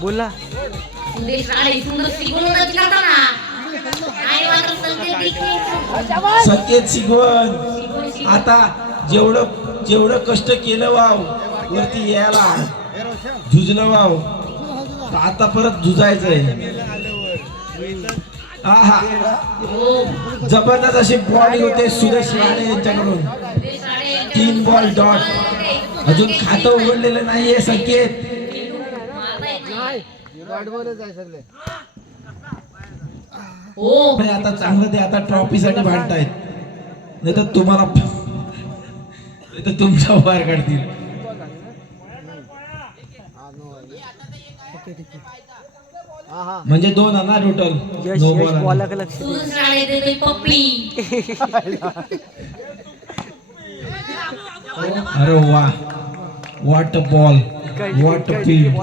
बोला संकेत शिकवण. आता जेवढं जेवढं कष्ट केलं वाव वरती यायला, झुजलं वाव, आता परत झुजायचंय. हा जबरदस्त अशी बॉडी होते सुरेश राणे यांच्याकडून. 3 बॉल डॉट. अजून खातं उघडलेलं नाहीये संकेत. आता चांगलं ते आता ट्रॉफी साठी भांडतायत, नाही तर तुम्हाला नाही तर तुमच्या बाहेर काढतील. म्हणजे 2 ना टोटल. अरे वा, what a ball, what a field.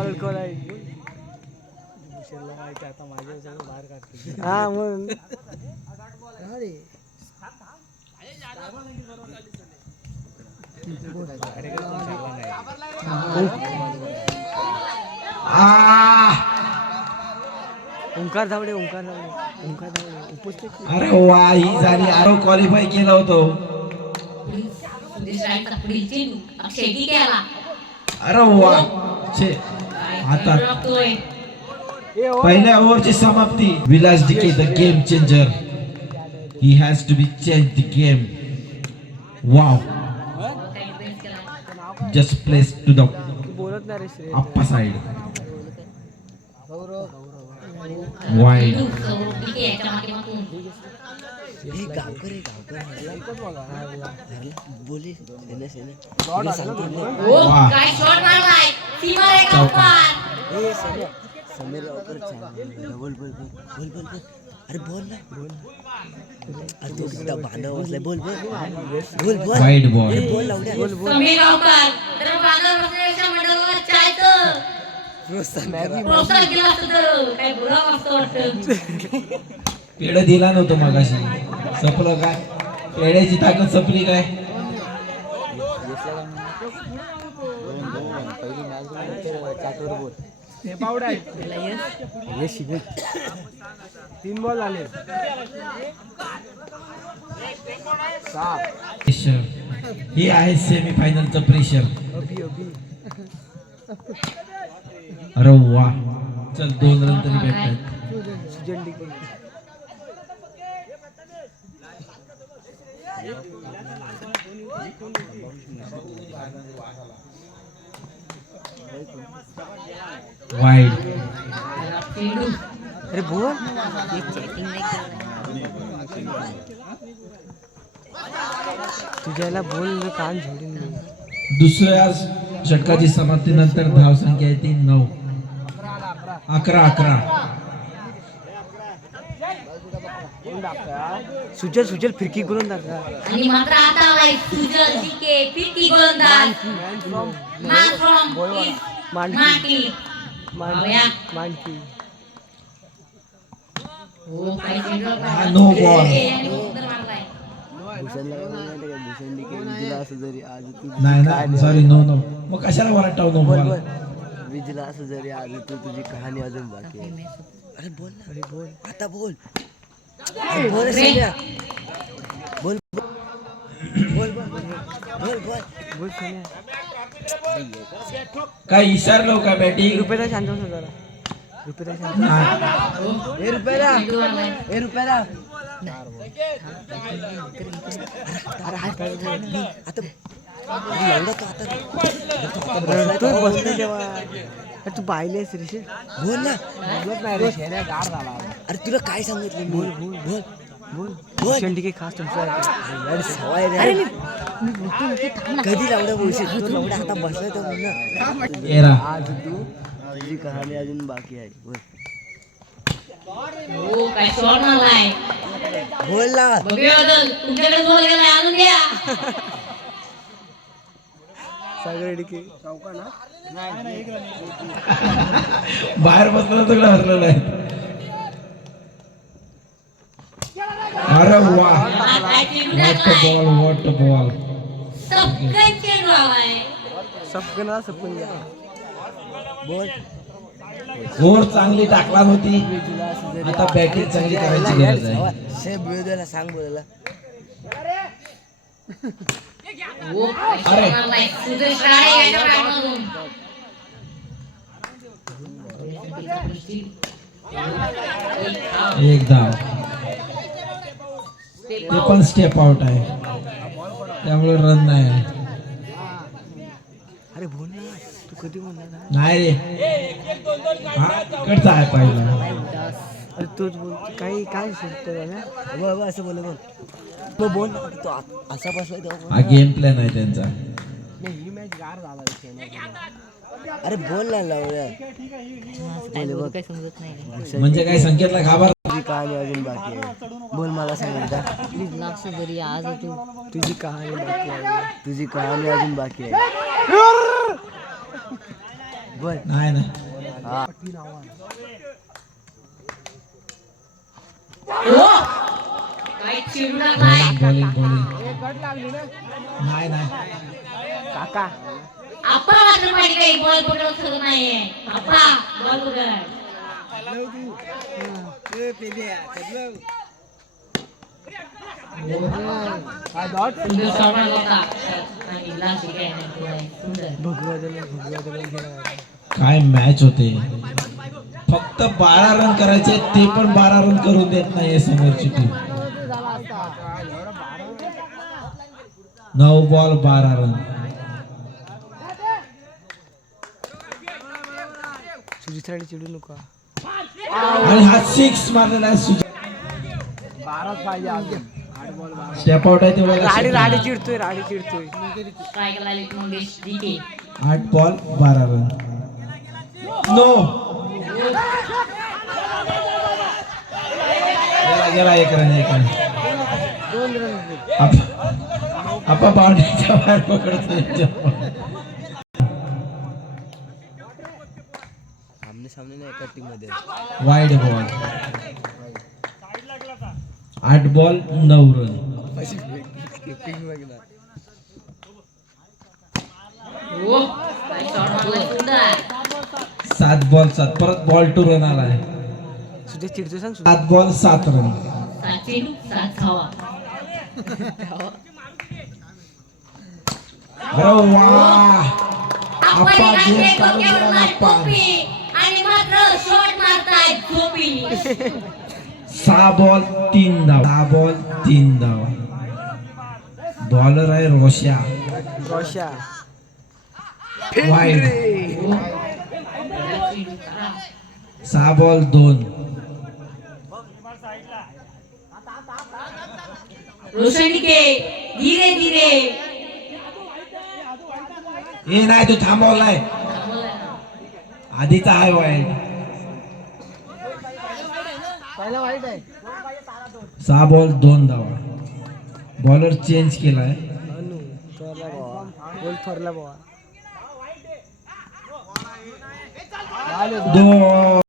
हा मग ओंकार धावडे उपस्थित. अरे वा, ही झाली. आरो क्वालिफाय केलं होतं. अरे वा, आता पहिल्या ओव्हरची समाप्ती. Vilas DK the game changer. He has to be change the game. Wow, just place to the अप्पा साइड. वाईड. अरे बोल ना, अरे तो किती बांधव बसलाय. बोल बोल बोल बोल. Wide ball. बोल लावड्या. पेढ दिला नव्हतं मगाशी. संपलं काय? पेढ्याची ताकद संपली काय? तीन बॉल आले. हे आहे सेमी फायनलचं प्रेशर. अरे वा, चल 2 रन तरी भेटतात. वाईड. अरे बोल. तुझ्याला बोल, कान झोडीन. दुसऱ्या षटकाची समाप्तीनंतर धावसंख्या आहे 3-9. 11-11. सुजल फिरकी गोलंदाज. आणि मात्र आता आलाय सुजल डिके फिरकी गोलंदाज. मांडकी. No ball. नाही ना, सॉरी, नो. मग कशाला वरटाव नो बॉल. विजला असं जरी आज तू तुझी कहाणी अजून बाकी आहे. अरे बोल ना, अरे बोल आता बोल. बोल सोन्या, बोल बोल बोल बोल सोन्या. काय विसरलो का बॅटिंग? रुपयाला शांत बस जरा. रुपयाला शांत. रुपयाला अरे हात आता एवढं तो आता बसले जेव्हा तू पाहिलेस ऋषी. बोल ना. बोलत नाही रे, शेऱ्या गाड झाला. अरे तुला काय सांगितलं. बोल बोल बोल बोल बोल. चंडिके खास तुमचा सवाय रे. कधी लावडा बोलशील तू. लावडा आता बसलाय तर बोल ना. आज तू तुझी कहाणी अजून बाकी आहे. बोल. हो काय शॉट मारलाय. बोल ना. तुमच्याकडे बॉल गेलाय, आणून द्या. सागर डिके बाहेर बसलं तर हरलेलं आहे. अरे वा, व्हॉट बॉल. सपकन चेंडू आलाय. सपकन घ्या. बोल ओव्हर चांगली टाकला होती. तुला असं जरी आता बॅटिंग चांगली करायची गरज आहे. शेब वेदाला सांग बोलायला. अरे सुदेश राणे याच्या बॅटमधून एक धाव. ते पण स्टेप आउट आहे, त्यामुळे रन नाही. अरे बोल ना, तू कधी बोलला ना? नाही रे, हा तिकडचा आहे पहिला. अरे तूच बोल, काही काय शिकतो ना? बोल असं बोल बोल तो बोल ना, तो असा बसलाय तेव्हा बोल. हा गेम प्लॅन आहे त्यांचा. नाही, ही मॅच गार झाला अरे बोल ना लावल्या. काही समजत नाही. म्हणजे काय संकेतला घाबर. तुझी कहाणी अजून बाकी आहे. बोल मला सांग एकदा. प्लीज लाक्ष जरी आज तू तुझी कहाणी बाकी आहे. तुझी कहाणी अजून बाकी आहे. बोल. नाही ना, हा काही चिडणार नाही. बॉलिंग नाही नाही. काका आपण वाचलं पाहिजे काही बॉल पकडू शकत नाहीये. आपा बॉल पकड. सुंदर शॉट होता आणि लास्ट विकेट आहे. सुंदर. भगवान काय मॅच होते. फक्त 12 रन करायचे, ते पण 12 रन करून देत नाही समोरची टीम. 9 ball 12 run. सुजितसाठी चिडू नका. आणि हा 6 मारलेला आहे सुजित. 12 पाहिजे अजून. स्टेप आउट आहे तेव्हा राडी राडी चिडतोय, राडी चिडतोय. स्ट्राईक लागली Mangesh DK. 8 ball 12 run. No गेला 1 रन. 1 रन. आपा बाउंड्रीच्या बाहेर पकडतोय. आमने सामने नाही एका टीम मध्ये. Wide ball. 8 ball 9 run. ओ काय शॉट मारला सुंदर. 7 बॉल 7. परत बॉल टू रन आला आहे. सुजित चिडतोय सांग. 7 बॉल 7 रन. सचिन 7 धावा. अरे वाह, आपण आपा इकडे गेम चालू डोक्यावर केला मार आपा. टोपी आणि मात्र शॉट मारतायत झोपी. 6 बॉल 3 धाव. 6 बॉल 3 धाव. बॉलर आहे Rosha. Rosha wide. 6 ball 2. Roshan DK धीरे धीरे. हे नाही, तू थांबवलाय. आधीचा आहे वाईड. पहिला वाईट आहे. 6 बॉल 2 धावा. बॉलर चेंज केलाय. अनु थोरला भावा, बोल थोरला भावा. 2